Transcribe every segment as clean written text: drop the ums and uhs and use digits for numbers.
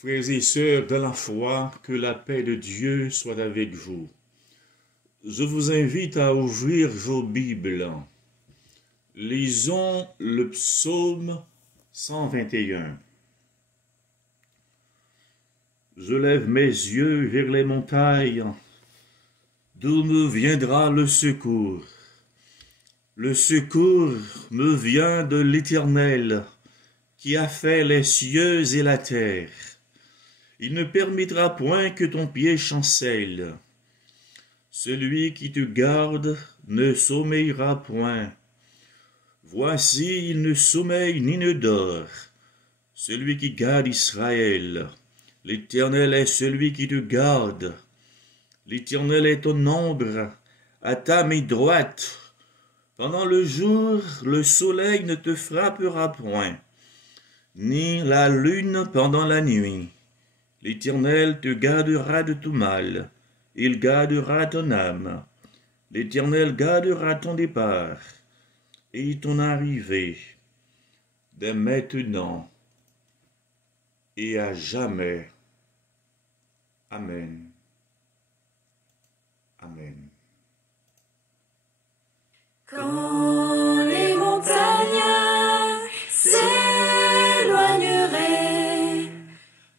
Frères et sœurs de la foi, que la paix de Dieu soit avec vous. Je vous invite à ouvrir vos Bibles. Lisons le psaume 121. Je lève mes yeux vers les montagnes. D'où me viendra le secours? Le secours me vient de l'Éternel, qui a fait les cieux et la terre. Il ne permettra point que ton pied chancelle. Celui qui te garde ne sommeillera point. Voici, il ne sommeille ni ne dort. Celui qui garde Israël. L'Éternel est celui qui te garde. L'Éternel est ton ombre à ta main droite. Pendant le jour, le soleil ne te frappera point, ni la lune pendant la nuit. L'Éternel te gardera de tout mal. Il gardera ton âme. L'Éternel gardera ton départ et ton arrivée, dès maintenant et à jamais. Amen. Amen. Quand les montagnes s'éloigneraient,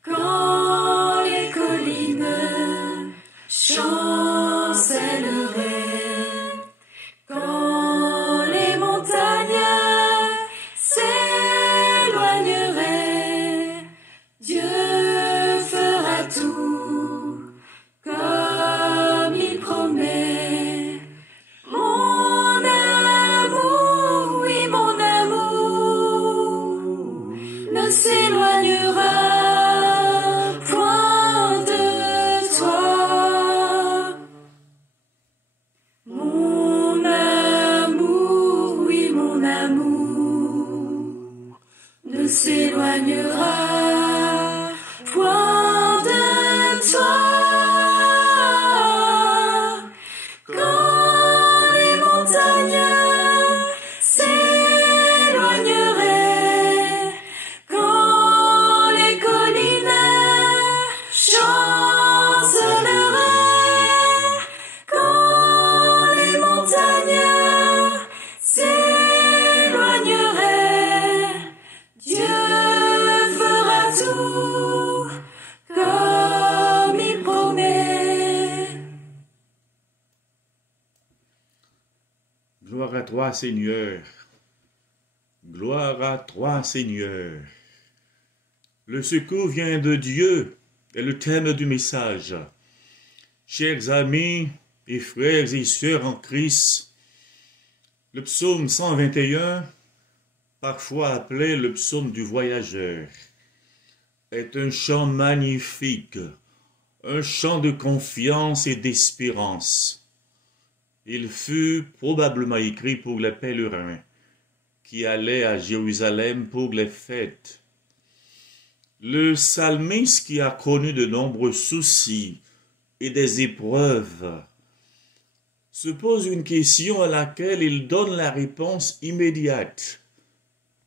quand les collines chancelleraient, quand les montagnes s'éloigneraient, Dieu fera tout comme il promet. Mon amour, oui, mon amour ne s'éloignera point de toi. Mon amour, oui, mon amour ne s'éloignera point de toi. Quand les montagnes s'éloigneraient, quand les collines chancelleraient, quand les montagnes s'éloigneraient, Dieu fera tout comme il promet. Gloire à toi, Seigneur. Gloire à toi, Seigneur. Le secours vient de Dieu, est le thème du message. Chers amis et frères et sœurs en Christ, le psaume 121, parfois appelé le psaume du voyageur, est un chant magnifique, un chant de confiance et d'espérance. Il fut probablement écrit pour les pèlerins qui allaient à Jérusalem pour les fêtes. Le psalmiste qui a connu de nombreux soucis et des épreuves se pose une question à laquelle il donne la réponse immédiate.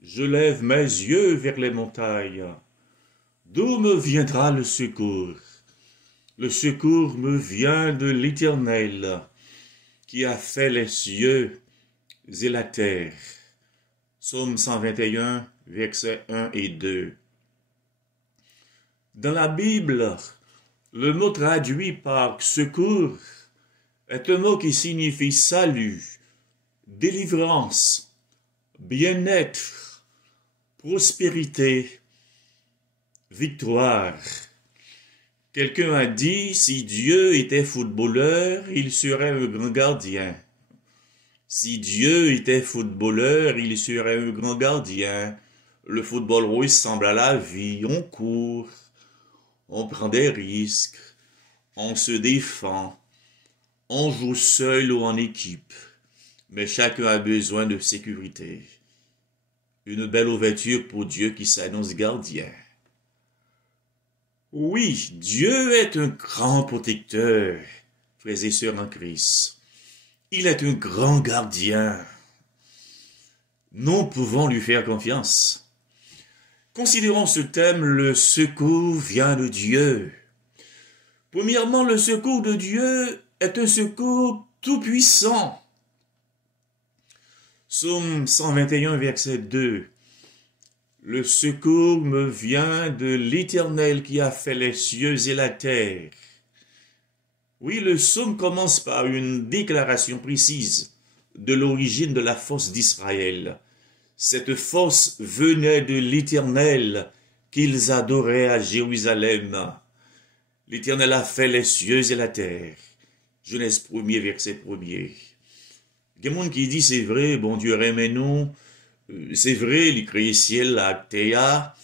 Je lève mes yeux vers les montagnes. D'où me viendra le secours? Le secours me vient de l'Éternel, qui a fait les cieux et la terre. Psaume 121, versets 1 et 2. Dans la Bible, le mot traduit par secours est un mot qui signifie salut, délivrance, bien-être, prospérité, victoire. Quelqu'un a dit, si Dieu était footballeur, il serait un grand gardien. Si Dieu était footballeur, il serait un grand gardien. Le football ressemble à la vie, on court, on prend des risques, on se défend, on joue seul ou en équipe, mais chacun a besoin de sécurité. Une belle ouverture pour Dieu qui s'annonce gardien. Oui, Dieu est un grand protecteur, frères et sœurs en Christ. Il est un grand gardien. Nous pouvons lui faire confiance. Considérons ce thème, le secours vient de Dieu. Premièrement, le secours de Dieu est un secours tout-puissant. Psaume 121, verset 2. Le secours me vient de l'Éternel qui a fait les cieux et la terre. Oui, le psaume commence par une déclaration précise de l'origine de la force d'Israël. Cette force venait de l'Éternel qu'ils adoraient à Jérusalem. L'Éternel a fait les cieux et la terre. Genèse 1er, verset 1er. Il y a des gens qui disent c'est vrai, bon Dieu aimait nous, c'est vrai, il crée ciel, la terre,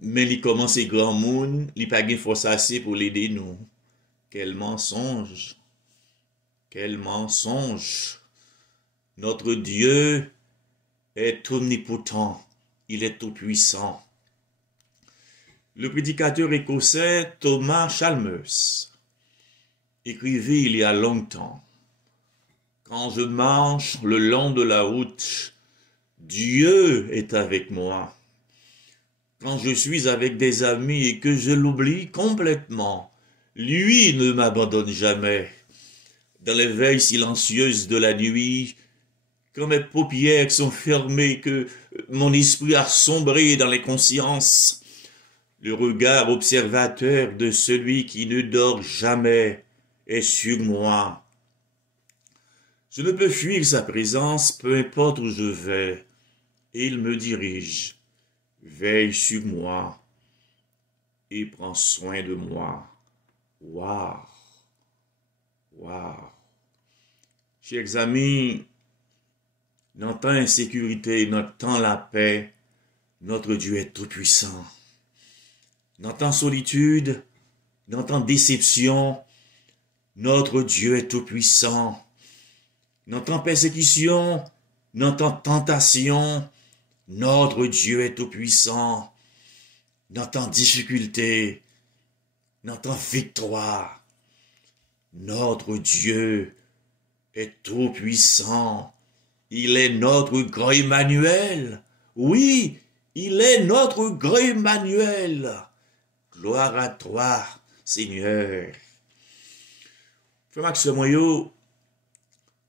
mais il commence grand monde, il n'a pas de force assez pour l'aider nous. Quel mensonge! Quel mensonge! Notre Dieu est omnipotent, il est tout-puissant. Le prédicateur écossais Thomas Chalmers écrivait il y a longtemps: quand je marche le long de la route, Dieu est avec moi. Quand je suis avec des amis et que je l'oublie complètement, lui ne m'abandonne jamais. Dans les veilles silencieuses de la nuit, quand mes paupières sont fermées, que mon esprit a sombré dans les consciences, le regard observateur de celui qui ne dort jamais est sur moi. Je ne peux fuir sa présence, peu importe où je vais, et il me dirige. Veille sur moi et prends soin de moi. Waouh! Waouh! Chers amis, dans le temps d'insécurité, dans le temps de la paix, notre Dieu est tout-puissant. Dans le temps de solitude, dans le temps de déception, notre Dieu est tout-puissant. Dans le temps de persécution, dans le temps de tentation, notre Dieu est tout-puissant. Dans le temps de difficulté, dans le temps de victoire, notre Dieu est tout-puissant. Il est notre grand Emmanuel. Oui, il est notre grand Emmanuel. Gloire à toi, Seigneur. Frère Max Moyo,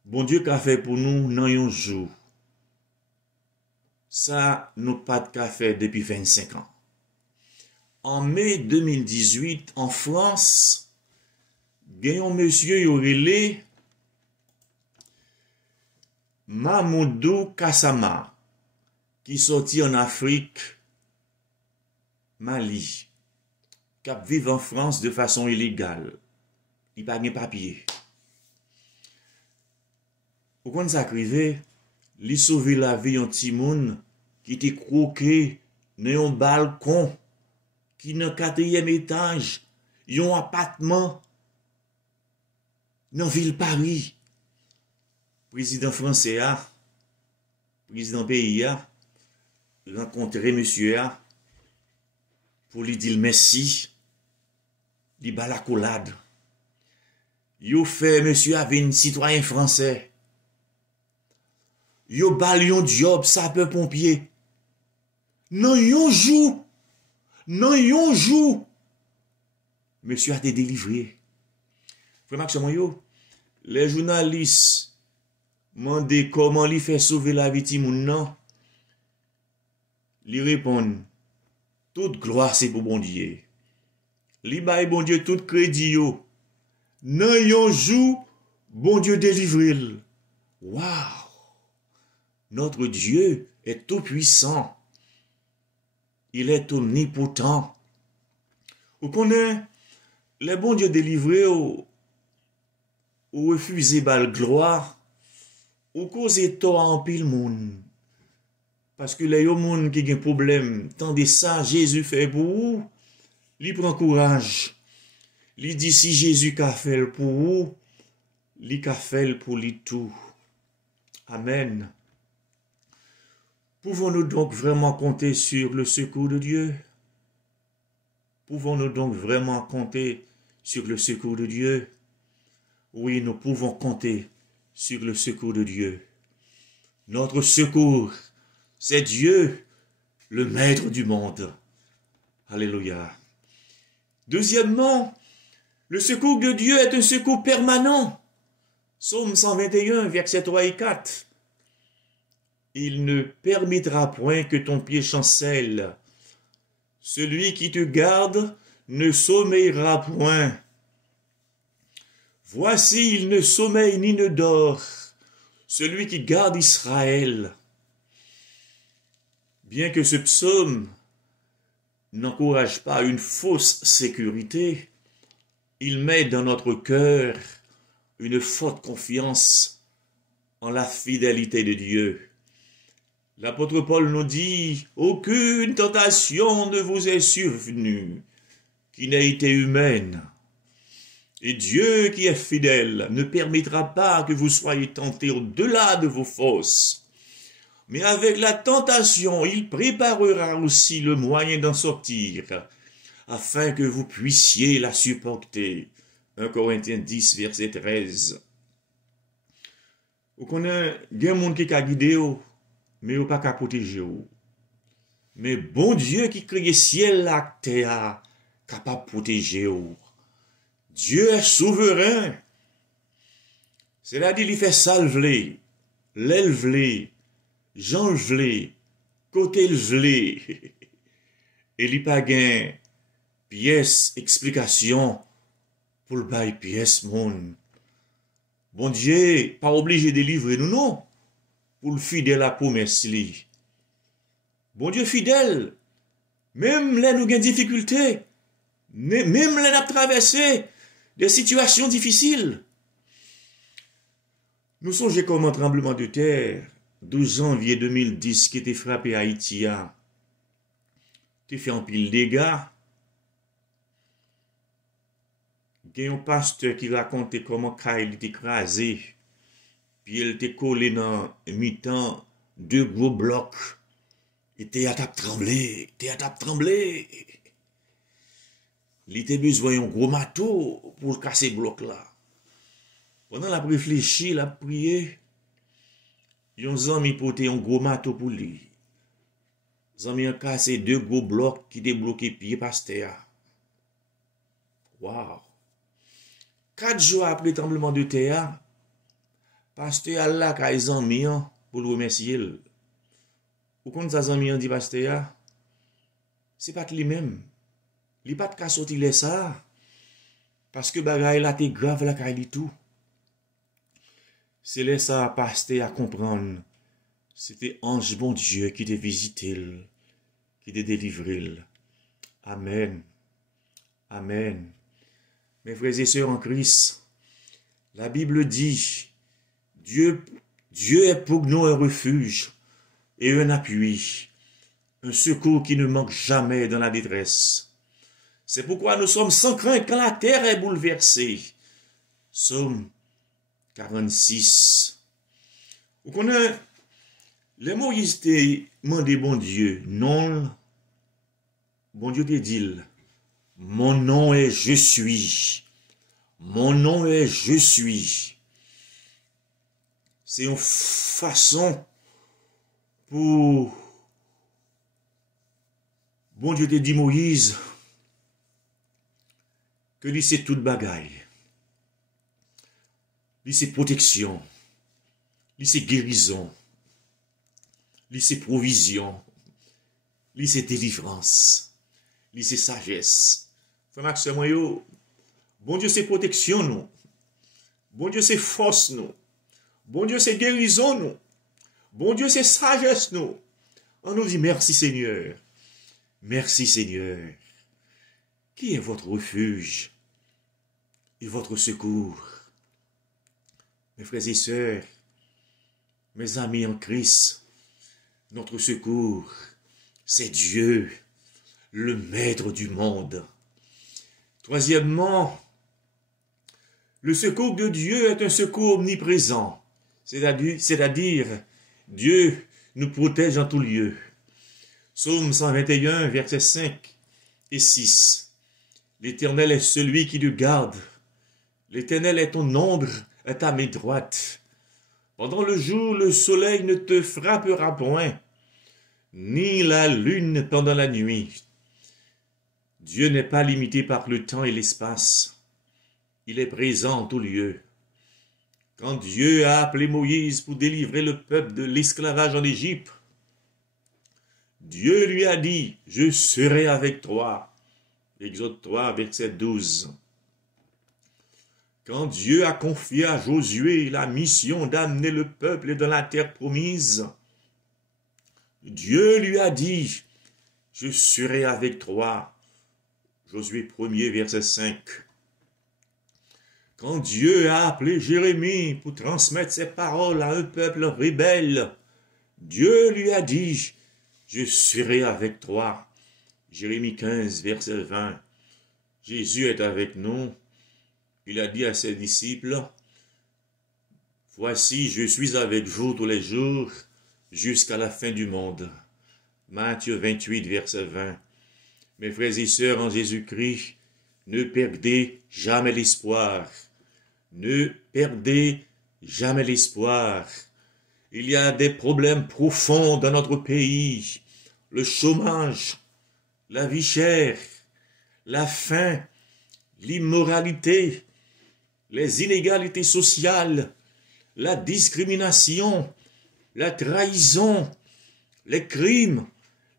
bon Dieu qu'a fait pour nous dans un jour. Ça, nous pas de café depuis 25 ans. En mai 2018, en France, il y a un monsieur yorele Mamoudou Kassama qui sorti en Afrique, Mali, qui vit en France de façon illégale. Il n'a pas de papier. Pourquoi ça arrive? Il sauve la vie d'un petit monde qui était croqué dans un balcon, qui est dans le 4e étage, un appartement dans la ville Paris. Président français, président pays, rencontré monsieur pour lui dire merci, lui bat la collade. Yo fait monsieur avec un citoyen français. Yo balion job sapeur-pompier. Non yon jour. Non yon jour. Monsieur a été délivré. Frère Maxime yo, les journalistes demandent comment il fait sauver la vie de moun nan. Li répondent, toute gloire c'est pour bon Dieu. Li bail bon Dieu tout crédit yo. Non yon jour, bon Dieu délivre. Waouh! Notre Dieu est tout puissant. Il est omnipotent. Vous connaissez, les bons dieux délivrés ou refusé bal gloire, ou causé tort en pile monde. Parce que les gens qui ont un problème, tant de ça, Jésus fait pour vous, lui prend courage. Lui dit si Jésus qu'a fait pour vous, lui qu'a fait pour lui tout. Amen. Pouvons-nous donc vraiment compter sur le secours de Dieu? Pouvons-nous donc vraiment compter sur le secours de Dieu? Oui, nous pouvons compter sur le secours de Dieu. Notre secours, c'est Dieu, le maître du monde. Alléluia. Deuxièmement, le secours de Dieu est un secours permanent. Psaume 121, versets 3 et 4. Il ne permettra point que ton pied chancelle. Celui qui te garde ne sommeillera point. Voici, il ne sommeille ni ne dort, celui qui garde Israël. Bien que ce psaume n'encourage pas une fausse sécurité, il met dans notre cœur une forte confiance en la fidélité de Dieu. L'apôtre Paul nous dit « Aucune tentation ne vous est survenue qui n'ait été humaine. Et Dieu qui est fidèle ne permettra pas que vous soyez tentés au-delà de vos forces. Mais avec la tentation, il préparera aussi le moyen d'en sortir, afin que vous puissiez la supporter. » 1 Corinthiens 10, verset 13. Vous connaissez, il y a des gens qui ont guidé, mais ils n'ont pas qu'à protéger. Mais bon Dieu qui crée ciel la terre, capable de protéger. Dieu est souverain. C'est-à-dire, il fait ça le vlé, l'aile vlé, Jean le vlé, côté le vlé. Et il n'y a pas de pièce, explication pour le bail pièce, mon. Bon Dieu, pas obligé de livrer nous, non. Pour le fidèle à promesse li. Bon Dieu fidèle, même là nous avons des difficultés, même là nous avons traversé des situations difficiles. Nous songeons comme un tremblement de terre, 12 janvier 2010, qui était frappé à Haïti, qui fait un pile de dégâts. Il y a un pasteur qui racontait comment il était écrasé, puis il était collé dans mi-temps, 2 gros blocs. Il était à tape tremblé, Il était besoin d'un gros marteau pour casser ce bloc-là. Pendant la réfléchi, la prié, ils ont mis porté un gros marteau pour lui. Ils ont mis cassé 2 gros blocs qui débloquaient pied pasteur. Waouh! 4 jours après le tremblement de terre, pasteur Allah a les amis pour le remercier. Ou quand ça amis dit pasteur, c'est pas lui-même. Il n'est pas de cas sortir les ça. Parce que bagaille là t'es grave la caille tout. C'est là ça pasteur à comprendre. C'était ange bon Dieu qui t'a visité, qui t'a délivré. Amen. Amen. Mes frères et sœurs en Christ, la Bible dit, Dieu est pour nous un refuge et un appui, un secours qui ne manque jamais dans la détresse. C'est pourquoi nous sommes sans crainte quand la terre est bouleversée. Psaume 46. Vous connaissez, les Moïse t'a demandé bon Dieu, non, bon Dieu te dit, mon nom est je suis. Mon nom est je suis. C'est une façon pour bon Dieu te dit Moïse que lui c'est toute bagaille. Lui c'est protection. Lui c'est guérison. Lui c'est provision. Lui c'est délivrance. Lui c'est sagesse. Bon Dieu c'est protection nous. Bon Dieu c'est force nous. Bon Dieu c'est guérison nous. Bon Dieu c'est sagesse nous. On nous dit merci Seigneur. Merci Seigneur. Qui est votre refuge et votre secours? Mes frères et sœurs, mes amis en Christ, notre secours, c'est Dieu, le maître du monde. Troisièmement, le secours de Dieu est un secours omniprésent, c'est-à-dire Dieu nous protège en tout lieu. Psaume 121, versets 5 et 6. L'Éternel est celui qui nous garde. L'Éternel est ton ombre à ta main droite. Pendant le jour, le soleil ne te frappera point, ni la lune pendant la nuit. Dieu n'est pas limité par le temps et l'espace. Il est présent en tout lieu. Quand Dieu a appelé Moïse pour délivrer le peuple de l'esclavage en Égypte, Dieu lui a dit, « Je serai avec toi. » Exode 3, verset 12. Quand Dieu a confié à Josué la mission d'amener le peuple dans la terre promise, Dieu lui a dit, « Je serai avec toi. » Josué 1er, verset 5. Quand Dieu a appelé Jérémie pour transmettre ses paroles à un peuple rebelle, Dieu lui a dit, « Je serai avec toi. » Jérémie 15, verset 20. Jésus est avec nous. Il a dit à ses disciples, « Voici, je suis avec vous tous les jours jusqu'à la fin du monde. » Matthieu 28, verset 20. Mes frères et sœurs en Jésus-Christ, ne perdez jamais l'espoir. Ne perdez jamais l'espoir. Il y a des problèmes profonds dans notre pays. Le chômage, la vie chère, la faim, l'immoralité, les inégalités sociales, la discrimination, la trahison, les crimes,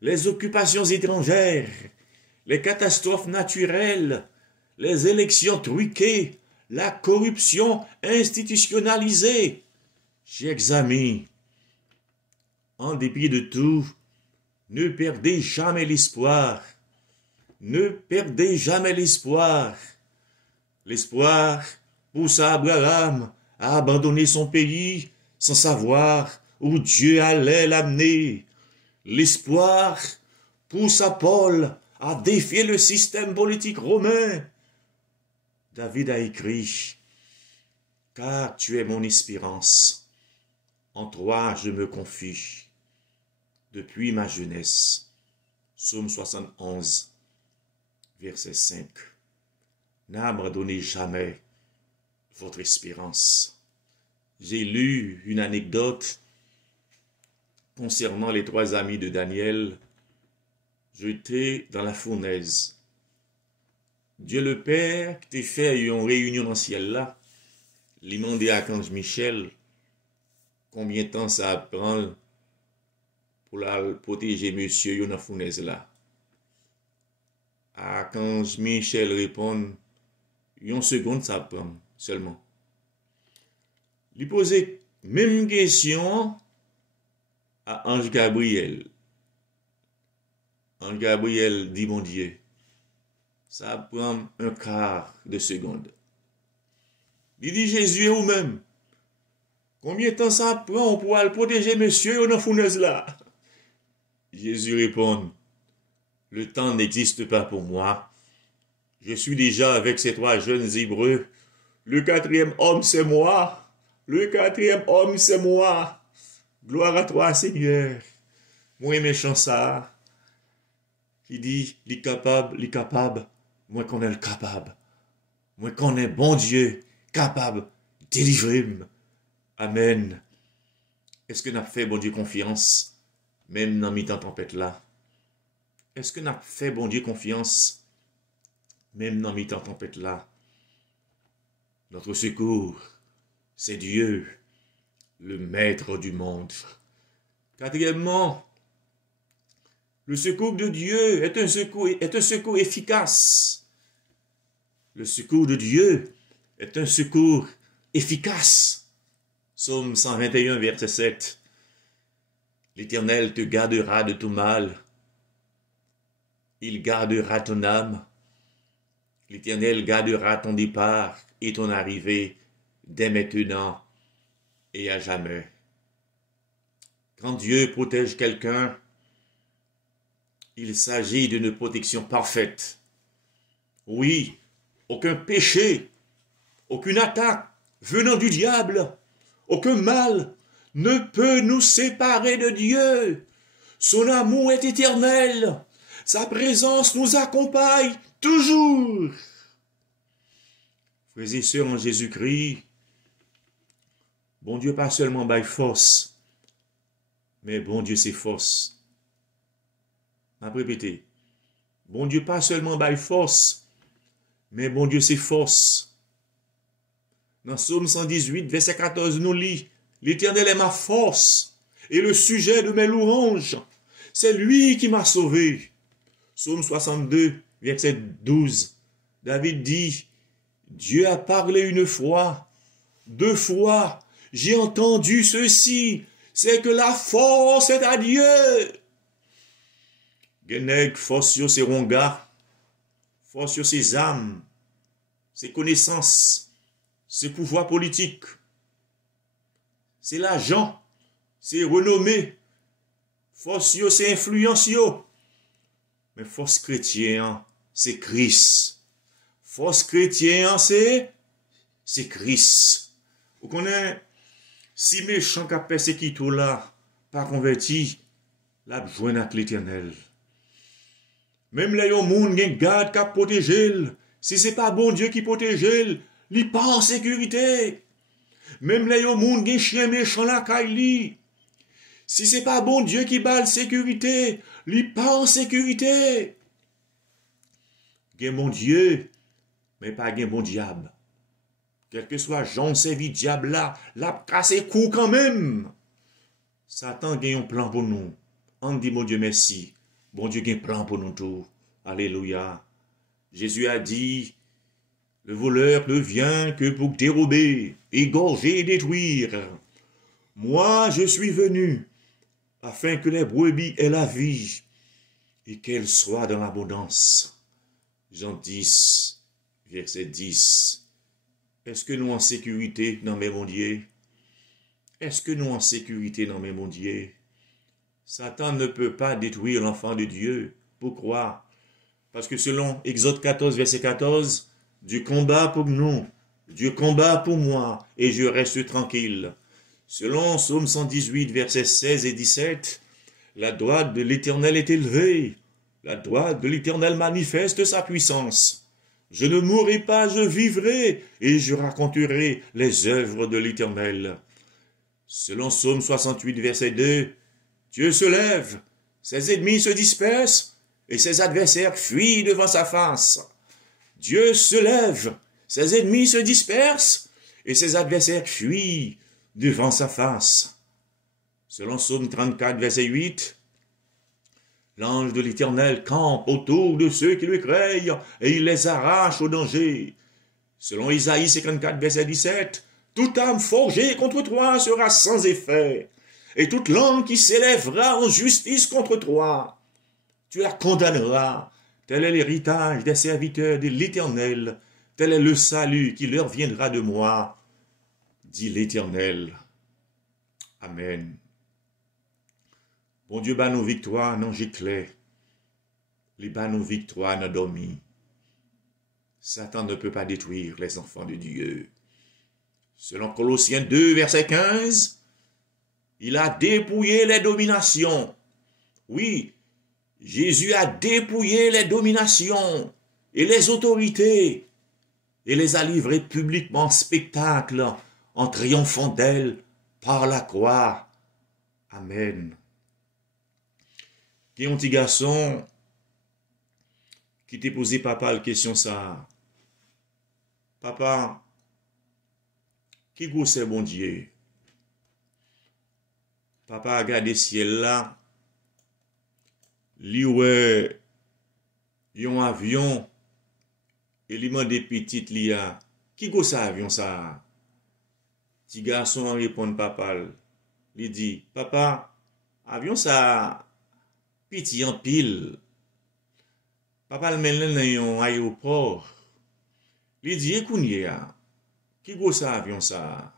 les occupations étrangères, les catastrophes naturelles, les élections truquées, la corruption institutionnalisée. Chers amis, en dépit de tout, ne perdez jamais l'espoir. Ne perdez jamais l'espoir. L'espoir poussa Abraham à abandonner son pays sans savoir où Dieu allait l'amener. L'espoir poussa Paul à défier le système politique romain. David a écrit, « Car tu es mon espérance, en toi je me confie, depuis ma jeunesse. » Psaume 71, verset 5. N'abandonnez jamais votre espérance. J'ai lu une anecdote concernant les 3 amis de Daniel. J'étais dans la fournaise. Dieu le Père, qui t'a fait une réunion dans le ciel là, lui demandé à Archange Michel combien de temps ça prend pour la protéger monsieur dans la fournaise là. Archange Michel répond, une seconde ça prend seulement. Lui poser même question à Ange Gabriel. Ange Gabriel dit, mon Dieu, ça prend un quart de seconde. Il dit, Jésus est où-même? Combien de temps ça prend pour aller protéger monsieur dans la fournaise là? Jésus répond, le temps n'existe pas pour moi. Je suis déjà avec ces 3 jeunes Hébreux. Le 4e homme, c'est moi. Le 4e homme, c'est moi. Gloire à toi, Seigneur. Moi, méchant ça. Il dit, capable. Moi, qu'on est le capable. Moi, qu'on est bon Dieu, capable, délivrer-moi. Amen. Est-ce que nous avons fait, bon Dieu, confiance, même dans mi-temps tempête là? Est-ce que nous avons fait, bon Dieu, confiance, même dans mi-temps tempête là? Notre secours, c'est Dieu, le maître du monde. 4e, le secours de Dieu est un secours efficace. Le secours de Dieu est un secours efficace. Psaume 121, verset 7. L'Éternel te gardera de tout mal. Il gardera ton âme. L'Éternel gardera ton départ et ton arrivée dès maintenant et à jamais. Quand Dieu protège quelqu'un, il s'agit d'une protection parfaite. Oui, aucun péché, aucune attaque venant du diable, aucun mal ne peut nous séparer de Dieu. Son amour est éternel. Sa présence nous accompagne toujours. Frères et sœurs en Jésus-Christ, bon Dieu pas seulement by force, mais bon Dieu c'est force. à répéter. Bon Dieu, pas seulement by force, mais bon Dieu, c'est force. Dans Psaume 118, verset 14, nous lit, l'Éternel est ma force et le sujet de mes louanges. C'est lui qui m'a sauvé. Psaume 62, verset 12, David dit, Dieu a parlé une fois, 2 fois, j'ai entendu ceci, c'est que la force est à Dieu. Genègue, force sur ses rongas, force sur ses âmes, ses connaissances, ses pouvoirs politiques. C'est l'argent, c'est renommé, force sur ses influences. Mais force chrétienne, c'est Christ. Force chrétienne, c'est Christ. Vous connaissez, si méchant qu'a persécuté tout là, pas converti, la joindre avec l'Éternel. Même les gens qui garde qui protégé, si c'est pas bon Dieu qui protège, il pas en sécurité. Même les gens qui chien méchant la caille, si c'est pas bon Dieu qui bat la sécurité, il pas en sécurité. Gen bon Dieu, mais pas gen bon diable. Quel que soit Jean servi diable là, l'a cassé coup quand même. Satan gen un plan pour nous. On dit mon Dieu merci. Bon Dieu gen plan pour nous tous. Alléluia. Jésus a dit, le voleur ne vient que pour dérober, égorger et détruire. Moi, je suis venu afin que les brebis aient la vie et qu'elles soient dans l'abondance. Jean 10, verset 10. Est-ce que nous en sécurité dans mes mondiers? Est-ce que nous en sécurité dans mes mondiers? Satan ne peut pas détruire l'enfant de Dieu. Pourquoi? Parce que selon Exode 14, verset 14, Dieu combat pour nous, Dieu combat pour moi, et je reste tranquille. Selon Psaume 118, versets 16 et 17, la droite de l'Éternel est élevée, la droite de l'Éternel manifeste sa puissance. Je ne mourrai pas, je vivrai, et je raconterai les œuvres de l'Éternel. Selon Psaume 68, verset 2, Dieu se lève, ses ennemis se dispersent, et ses adversaires fuient devant sa face. Dieu se lève, ses ennemis se dispersent, et ses adversaires fuient devant sa face. Selon Psaume 34, verset 8, l'ange de l'Éternel campe autour de ceux qui le craignent, et il les arrache au danger. Selon Isaïe 54, verset 17, toute âme forgée contre toi sera sans effet, et toute langue qui s'élèvera en justice contre toi, tu la condamneras. Tel est l'héritage des serviteurs de l'Éternel, tel est le salut qui leur viendra de moi, dit l'Éternel. Amen. Bon Dieu, bat nos victoires, non j'éclaire. Les bat nos victoires, non dormi. Satan ne peut pas détruire les enfants de Dieu. Selon Colossiens 2, verset 15, il a dépouillé les dominations. Oui, Jésus a dépouillé les dominations et les autorités et les a livrées publiquement en spectacle en triomphant d'elles par la croix. Amen. Il y a un petit garçon qui t'a posé papa la question ça. Papa, qui goûte c'est bon Dieu? Papa a regardé le ciel là. Li ouais yon avion et li mande petite li a qui go sa avion ça? Ti garçon répond papa li dit papa avion ça petit en pile. Papa le mène dans yon aéroport. Li dit ekounye a qui go sa avion ça?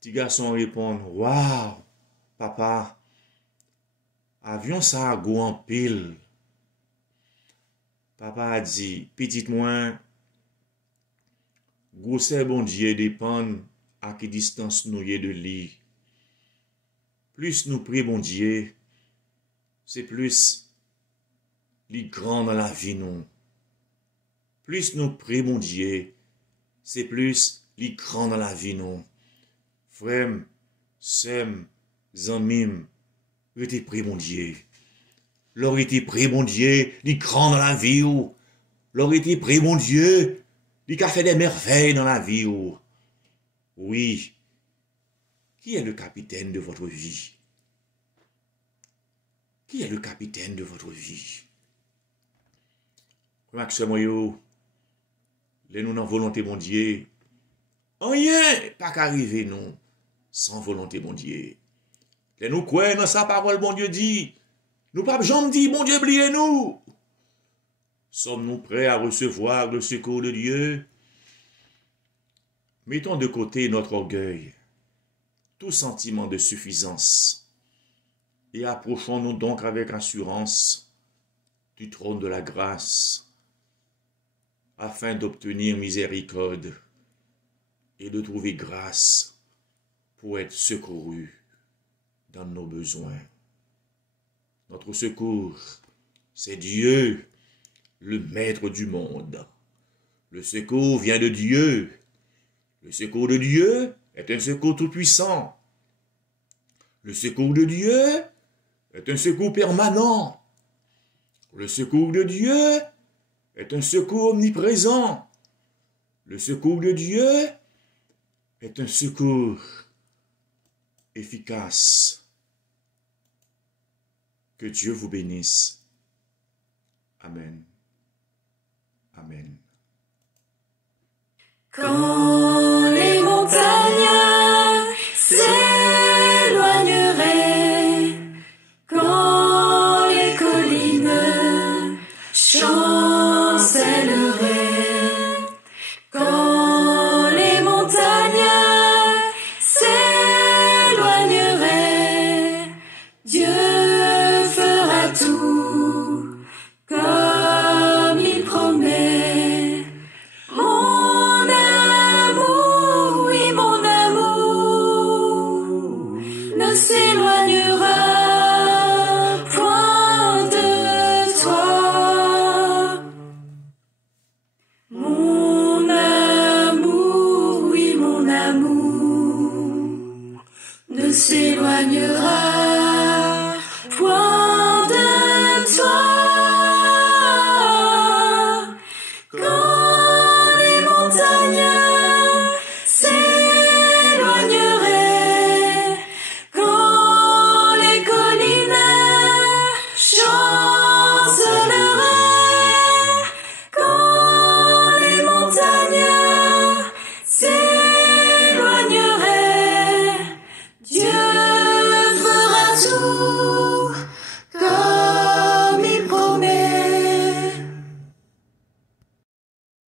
Ti garçon répond waouh papa avion ça a go en pile. Papa a dit, petit moins, go c'est bon Dieu dépend à quelle distance nous y de lui. Plus nous prions bon Dieu, c'est plus li grand dans la vie nous. Plus nous prions bon Dieu, c'est plus li grand dans la vie nous. Frère, sœur, zanmim, je te prie, mon Dieu. Leur été pris, mon Dieu, les grands dans la vie, ou. Leur été pris, mon Dieu, les qui a fait des merveilles dans la vie, ou. Oui. Qui est le capitaine de votre vie? Qui est le capitaine de votre vie? Max Moyo, les nous dans volonté, mon Dieu. Rien, pas qu'arriver, non, sans volonté, mon Dieu. Les nous quoi dans sa parole, mon Dieu dit. Nous pas jamais dit, mon Dieu, oubliez-nous. Sommes-nous prêts à recevoir le secours de Dieu? Mettons de côté notre orgueil, tout sentiment de suffisance, et approchons-nous donc avec assurance du trône de la grâce, afin d'obtenir miséricorde et de trouver grâce pour être secourus dans nos besoins. Notre secours, c'est Dieu, le maître du monde. Le secours vient de Dieu. Le secours de Dieu est un secours tout-puissant. Le secours de Dieu est un secours permanent. Le secours de Dieu est un secours omniprésent. Le secours de Dieu est un secours efficace. Que Dieu vous bénisse. Amen. Amen. Quand